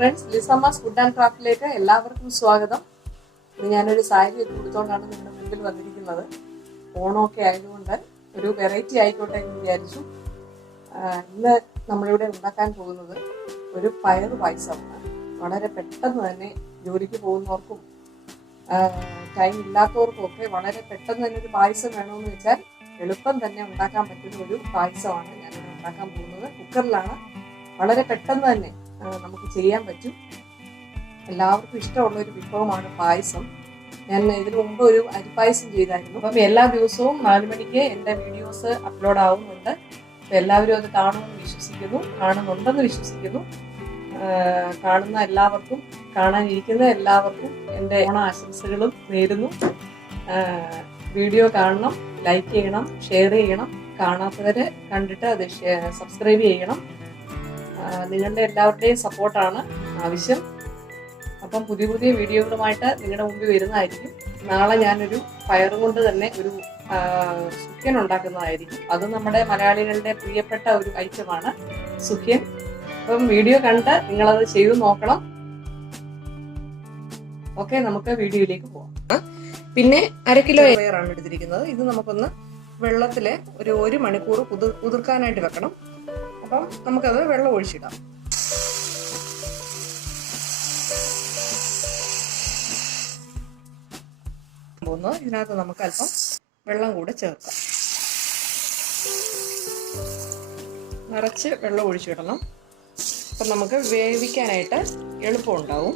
friends, Lizamma's Food and Craft-ലേക്ക് എല്ലാവർക്കും സ്വാഗതം. ഞാനൊരു സാരി എടുത്തുകൊണ്ടാണ് നിങ്ങളുടെ മുമ്പിൽ വന്നിരിക്കുന്നത്. ഓണമൊക്കെ ആയതുകൊണ്ട് ഒരു വെറൈറ്റി ആയിക്കോട്ടെ എന്ന് വിചാരിച്ചു. ഇന്ന് നമ്മളിവിടെ ഉണ്ടാക്കാൻ പോകുന്നത് ഒരു പയർ പായസമാണ്. വളരെ പെട്ടെന്ന് തന്നെ ജോലിക്ക് പോകുന്നവർക്കും ടൈം ഇല്ലാത്തവർക്കും ഒക്കെ വളരെ പെട്ടെന്ന് തന്നെ ഒരു പായസം വേണമെന്ന് വെച്ചാൽ എളുപ്പം തന്നെ ഉണ്ടാക്കാൻ പറ്റുന്ന ഒരു പായസമാണ് ഞാനിവിടെ ഉണ്ടാക്കാൻ പോകുന്നത്. കുക്കറിലാണ്. വളരെ പെട്ടെന്ന് തന്നെ നമുക്ക് ചെയ്യാൻ പറ്റും. എല്ലാവർക്കും ഇഷ്ടമുള്ള ഒരു വിഭവമാണ് പായസം. ഞാൻ ഇതിനു മുമ്പ് ഒരു അരിപ്പായസം ചെയ്തായിരുന്നു. അപ്പം എല്ലാ ദിവസവും 4 മണിക്ക് എൻ്റെ വീഡിയോസ് അപ്ലോഡ് ആവുന്നുണ്ട്. അപ്പം എല്ലാവരും അത് കാണുന്നുണ്ടെന്ന് വിശ്വസിക്കുന്നു. കാണുന്ന എല്ലാവർക്കും, കാണാനിരിക്കുന്ന എല്ലാവർക്കും എൻ്റെ ഓണ ആശംസകളും നേരുന്നു. വീഡിയോ കാണണം, ലൈക്ക് ചെയ്യണം, ഷെയർ ചെയ്യണം. കാണാത്തവരെ കണ്ടിട്ട് അത് സബ്സ്ക്രൈബ് ചെയ്യണം. നിങ്ങളുടെ എല്ലാവരുടെയും സപ്പോർട്ടാണ് ആവശ്യം. അപ്പം പുതിയ വീഡിയോകളുമായിട്ട് നിങ്ങളുടെ മുമ്പിൽ വരുന്നതായിരിക്കും. നാളെ ഞാനൊരു പയർ കൊണ്ട് തന്നെ ഒരു സുഖ്യൻ ഉണ്ടാക്കുന്നതായിരിക്കും. അത് നമ്മുടെ മലയാളികളുടെ പ്രിയപ്പെട്ട ഒരു ഐറ്റമാണ് സുഖ്യൻ. അപ്പം വീഡിയോ കണ്ട് നിങ്ങളത് ചെയ്തു നോക്കണം. ഓക്കെ, നമുക്ക് വീഡിയോയിലേക്ക് പോവാം. പിന്നെ 1 കിലോ പയറാണ് എടുത്തിരിക്കുന്നത്. ഇത് നമുക്കൊന്ന് വെള്ളത്തില് ഒരു 1 മണിക്കൂർ കുതിർക്കാനായിട്ട് വെക്കണം. അപ്പം നമുക്കത് വെള്ളം ഒഴിച്ചിടാം. ഇതിനകത്ത് നമുക്ക് അല്പം വെള്ളം കൂടെ ചേർക്കാം. നിറച്ച് വെള്ളം ഒഴിച്ചിടണം. അപ്പം നമുക്ക് വേവിക്കാനായിട്ട് എളുപ്പമുണ്ടാവും.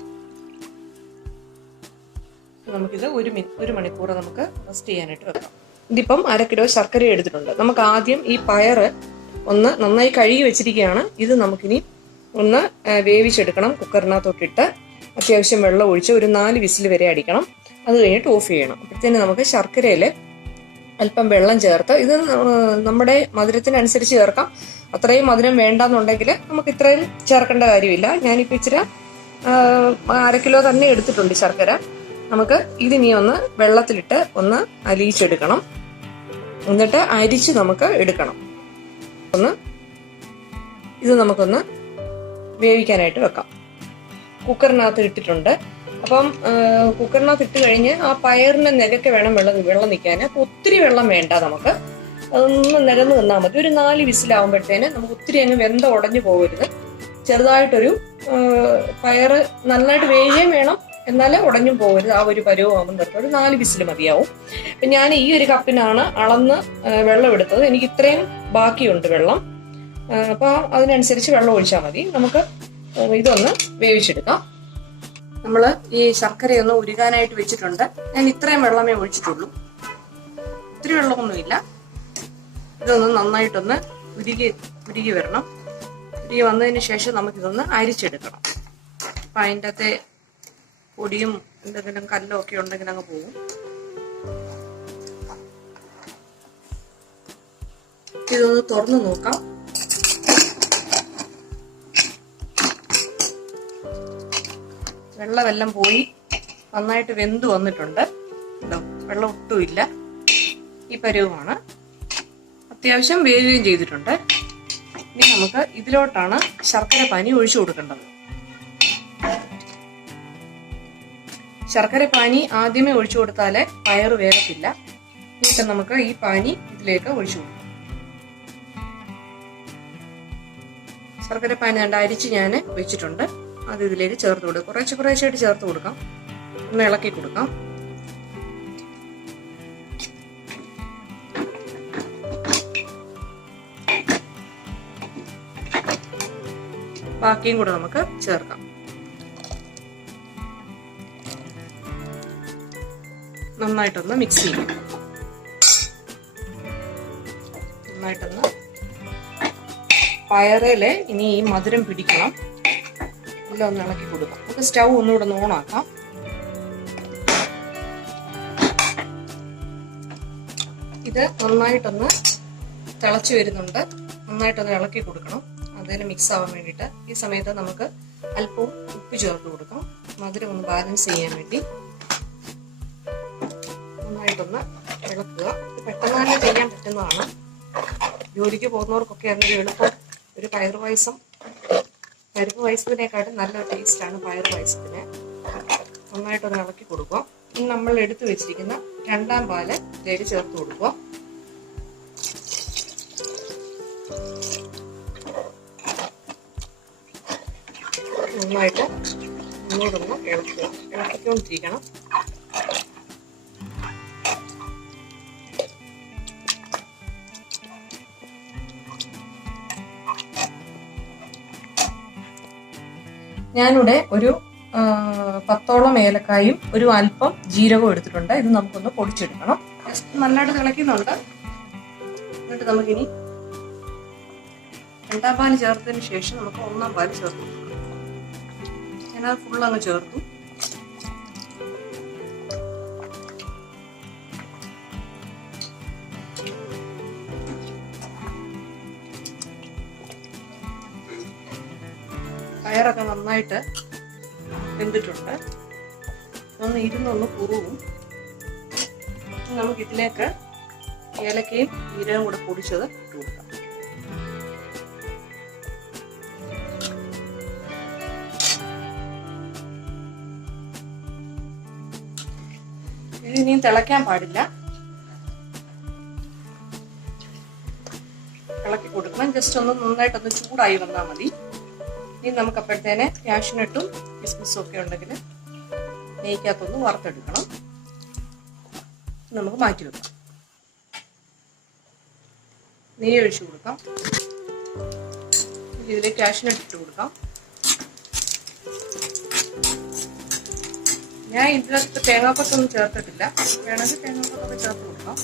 നമുക്കിത് 1 മണിക്കൂർ നമുക്ക് റെസ്റ്റ് ചെയ്യാനായിട്ട് വെക്കാം. ഇതിപ്പം 1 കിലോ ശർക്കര എടുത്തിട്ടുണ്ട്. നമുക്ക് ആദ്യം ഈ പയറ് ഒന്ന് നന്നായി കഴുകി വെച്ചിരിക്കുകയാണ്. ഇത് നമുക്കിനി ഒന്ന് വേവിച്ചെടുക്കണം. കുക്കറിനകത്തോട്ടിട്ട് അത്യാവശ്യം വെള്ളം ഒഴിച്ച് ഒരു 4 വിസിൽ വരെ അടിക്കണം. അത് കഴിഞ്ഞിട്ട് ഓഫ് ചെയ്യണം. അപ്പോഴത്തേന് നമുക്ക് ശർക്കരയിൽ അല്പം വെള്ളം ചേർത്ത്, ഇത് നമ്മുടെ മധുരത്തിനനുസരിച്ച് ചേർക്കാം. അത്രയും മധുരം വേണ്ടെന്നുണ്ടെങ്കിൽ നമുക്ക് ഇത്രയും ചേർക്കേണ്ട കാര്യമില്ല. ഞാനിപ്പോൾ ഇച്ചിരി 1 കിലോ തന്നെ എടുത്തിട്ടുണ്ട് ശർക്കര. നമുക്ക് ഇതിനി ഒന്ന് വെള്ളത്തിലിട്ട് ഒന്ന് അലിയിച്ചെടുക്കണം. എന്നിട്ട് അരിച്ച് നമുക്ക് എടുക്കണം. ഇത് നമുക്കൊന്ന് വേവിക്കാനായിട്ട് വെക്കാം. കുക്കറിനകത്ത് ഇട്ടിട്ടുണ്ട്. അപ്പം കുക്കറിനകത്ത് ഇട്ട് കഴിഞ്ഞ് ആ പയറിന്റെ നിരക്ക് വേണം വെള്ളം നിൽക്കാൻ. അപ്പൊ ഒത്തിരി വെള്ളം വേണ്ട. നമുക്ക് അതൊന്ന് നിരന്ന് നിന്നാൽ മതി. ഒരു 4 വിസിലാവുമ്പോഴത്തേന് നമുക്ക് ഒത്തിരി അങ്ങ് വെന്ത ഉടഞ്ഞു പോകരുത്. ചെറുതായിട്ടൊരു പയറ് നന്നായിട്ട് വേവുകയും വേണം, എന്നാലേ ഉടഞ്ഞും പോകരുത്. ആ ഒരു പരുവമാകുമ്പോൾ തൊട്ട് ഒരു 4 വിസിൽ മതിയാവും. അപ്പം ഞാൻ ഈ ഒരു കപ്പിനാണ് അളന്ന് വെള്ളം എടുത്തത്. എനിക്ക് ഇത്രയും ബാക്കിയുണ്ട് വെള്ളം. അപ്പോൾ അതിനനുസരിച്ച് വെള്ളം ഒഴിച്ചാൽ മതി. നമുക്ക് ഇതൊന്ന് വേവിച്ചെടുക്കാം. നമ്മൾ ഈ ശർക്കരയൊന്ന് ഉരുകാനായിട്ട് വെച്ചിട്ടുണ്ട്. ഞാൻ ഇത്രയും വെള്ളമേ ഒഴിച്ചിട്ടുള്ളൂ. ഒത്തിരി വെള്ളമൊന്നുമില്ല. ഇതൊന്ന് നന്നായിട്ടൊന്ന് ഉരുകി വരണം. ഉരുകി വന്നതിന് ശേഷം നമുക്കിതൊന്ന് അരിച്ചെടുക്കണം. അപ്പം അതിൻ്റെ അകത്തെ പൊടിയും എന്തെങ്കിലും കല്ലോ ഒക്കെ ഉണ്ടെങ്കിൽ അങ്ങ് പോകും. ഇതൊന്ന് തുറന്നു നോക്കാം. വെള്ളമെല്ലാം പോയി നന്നായിട്ട് വെന്ത് വന്നിട്ടുണ്ട്. വെള്ളം ഒട്ടുമില്ല. ഈ പരുവമാണ്. അത്യാവശ്യം വേവുകയും ചെയ്തിട്ടുണ്ട്. ഇനി നമുക്ക് ഇതിലോട്ടാണ് ശർക്കര പാനി ഒഴിച്ചു കൊടുക്കേണ്ടത്. ശർക്കര പാനി ആദ്യമേ ഒഴിച്ചു കൊടുത്താലേ പയറ് വേഗത്തില്ല. എന്നിട്ട് നമുക്ക് ഈ പാനി ഇതിലേക്ക് ഒഴിച്ചു കൊടുക്കാം. ശർക്കര പാനി അരിച്ച് ഞാൻ വെച്ചിട്ടുണ്ട്. അത് ഇതിലേക്ക് ചേർത്ത് കൊടുക്കാം. കുറേശ്ശായിട്ട് ചേർത്ത് കൊടുക്കാം. ഒന്ന് ഇളക്കി കൊടുക്കാം. ബാക്കിയും കൂടെ നമുക്ക് ചേർക്കാം. നന്നായിട്ടൊന്ന് മിക്സ് ചെയ്യും. നന്നായിട്ടൊന്ന് പയറില് ഇനി ഈ മധുരം പിടിക്കണം. എല്ലാം ഒന്ന് ഇളക്കി കൊടുക്കാം. നമുക്ക് സ്റ്റൗ ഒന്നുകൂടെ ഓണാക്കാം. ഇത് നന്നായിട്ടൊന്ന് തിളച്ചു വരുന്നുണ്ട്. നന്നായിട്ടൊന്ന് ഇളക്കി കൊടുക്കണം. അതിന് മിക്സ് ആവാൻ വേണ്ടിയിട്ട്. ഈ സമയത്ത് നമുക്ക് അല്പം ഉപ്പ് ചേർത്ത് കൊടുക്കാം. മധുരം ഒന്ന് ബാലൻസ് ചെയ്യാൻ വേണ്ടി നന്നായിട്ടൊന്ന് ഇളക്കുക. പെട്ടെന്ന് തന്നെ ചെയ്യാൻ പറ്റുന്നതാണ്. ജോലിക്ക് പോകുന്നവർക്കൊക്കെ അതിന് എളുപ്പം ഒരു പയർ പായസം പരിപ്പ് പായസത്തിനെക്കാട്ടും നല്ല ടേസ്റ്റാണ് പയർ പായസത്തിന്. നന്നായിട്ടൊന്ന് ഇളക്കി കൊടുക്കുക. ഇനി നമ്മൾ എടുത്തു വെച്ചിരിക്കുന്ന രണ്ടാം പാല് ഇതിലേക്ക് ചേർത്ത് കൊടുക്കുക. നന്നായിട്ട് ഒന്നുകൂടൊന്ന് ഇളക്കിക്കൊണ്ടിരിക്കണം. ഞാനിവിടെ ഒരു 10ഓളം ഏലക്കായും ഒരു അല്പം ജീരകവും എടുത്തിട്ടുണ്ട്. ഇത് നമുക്കൊന്ന് പൊടിച്ചെടുക്കണം. നല്ലതായിട്ട് തിളയ്ക്കുന്നുണ്ട്. എന്നിട്ട് നമുക്കിനി രണ്ടാം പാല് ചേർത്തതിന് ശേഷം നമുക്ക് ഒന്നാം പാല് ചേർത്ത് കൊടുക്കണം. ഞാനത് ഫുള്ളങ്ങ് ചേർത്തു. പയറൊക്കെ നന്നായിട്ട് വെന്തിട്ടുണ്ട്. ഇരുന്നൊന്ന് കുറുവും. നമുക്ക് ഇതിലേക്ക് ഏലക്കയും ജീരകവും കൂടെ പൊടിച്ചത് ഇട്ട് കൊടുക്കാം. ഇതിനിയും തിളയ്ക്കാൻ പാടില്ല. ഇളക്കി കൊടുക്കണം. ജസ്റ്റ് ഒന്ന് നന്നായിട്ടൊന്ന് ചൂടായി വന്നാൽ മതി. ഇനി നമുക്ക് അപ്പോഴത്തേനെ കാഷ്നട്ടും കിസ്മിസും ഒക്കെ ഉണ്ടെങ്കിൽ നെയ്ക്കകത്തൊന്ന് വറുത്തെടുക്കണം. നമുക്ക് മാറ്റി വെക്കാം. നെയ്യ് ഒഴിച്ചു കൊടുക്കാം. ഇതിലേക്ക് കാഷ്നട്ട് ഇട്ട് കൊടുക്കാം. ഞാൻ ഇതിനകത്ത് തേങ്ങാക്കൊത്തൊന്നും ചേർത്തിട്ടില്ല. വേണമെങ്കിൽ തേങ്ങാക്കൊത്തൊക്കെ ചേർത്ത് കൊടുക്കാം.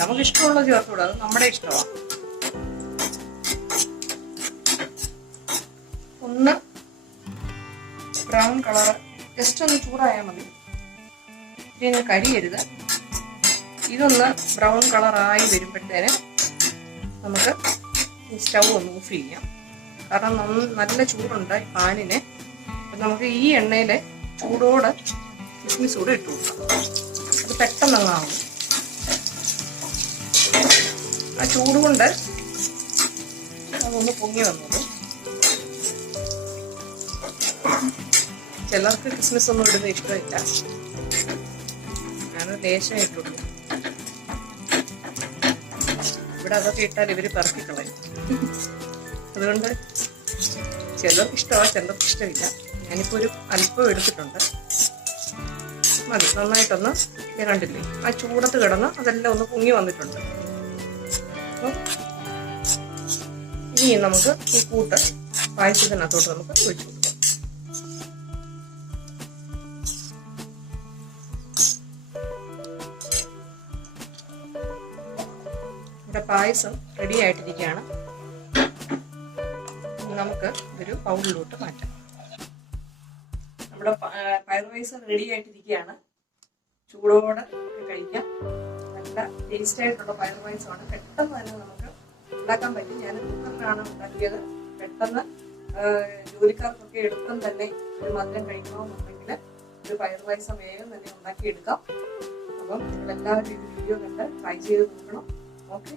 നമുക്ക് ഇഷ്ടമുള്ളത് ചേർത്ത് കൊടുക്കാം. അത് നമ്മുടെ ഇഷ്ടമാണ്. ഒന്ന് ബ്രൗൺ കളർ ജസ്റ്റ് ഒന്ന് ചൂടായാൽ മതി. ഇതിന് കരിയരുത്. ഇതൊന്ന് ബ്രൗൺ കളറായി വരുമ്പോഴത്തേന് നമുക്ക് സ്റ്റൗ ഒന്ന് ഓഫ് ചെയ്യാം. കാരണം നല്ല ചൂടുണ്ട് ഈ പാനിന്. അപ്പം നമുക്ക് ഈ എണ്ണയിൽ ചൂടോടെ കിസ്മിസ് കൂടെ ഇട്ട് കൊടുക്കാം. അത് പെട്ടെന്ന് അങ്ങാവും. ആ ചൂട് കൊണ്ട് അതൊന്ന് പൊങ്ങി വന്നത്. ചിലർക്ക് കിസ്മിസ് ഒന്നും ഇടുന്ന ഇഷ്ടമില്ല. ഞാനൊരു ലേശം ഇട്ടുള്ളൂ. ഇവിടെ അതൊക്കെ ഇട്ടാൽ ഇവര് പറക്കിക്കളയും. അതുകൊണ്ട് ചിലർക്ക് ഇഷ്ടമാണ്, ചിലർക്ക് ഇഷ്ടമില്ല. ഞാനിപ്പോൾ ഒരു അല്പം എടുത്തിട്ടുണ്ട്. മതി. നന്നായിട്ടൊന്ന് കണ്ടില്ലേ, ആ ചൂടത്ത് കിടന്ന് അതെല്ലാം ഒന്ന് പൊങ്ങി വന്നിട്ടുണ്ട്. ഇനി നമുക്ക് ഈ കൂട്ട് പായസത്തിനകത്തോട്ട് നമുക്ക് ഒഴിച്ചു കൊടുക്കാം. ഇവിടെ പായസം റെഡി ആയിട്ടിരിക്കുകയാണ്. നമുക്ക് ഒരു ബൗളിലോട്ട് മാറ്റാം. നമ്മുടെ പയർ പായസം റെഡി ആയിട്ടിരിക്കുകയാണ്. ചൂടോടെ കഴിക്കാം. നല്ല ടേസ്റ്റ് ആയിട്ടുള്ള പയർ പായസമാണ്. പെട്ടെന്ന് തന്നെ നമുക്ക് ഉണ്ടാക്കാൻ പറ്റും. ഞാൻ കുക്കറിലാണ് ഉണ്ടാക്കിയത്. പെട്ടെന്ന് ജോലിക്കാർക്കൊക്കെ എളുപ്പം തന്നെ ഒരു മധുരം കഴിക്കണമെന്നുണ്ടെങ്കിൽ ഒരു പയർ പായസം വേഗം തന്നെ ഉണ്ടാക്കിയെടുക്കാം. അപ്പം നിങ്ങളെല്ലാവരും ഈ വീഡിയോ കണ്ട് ട്രൈ ചെയ്ത് നോക്കണം. ഓക്കെ.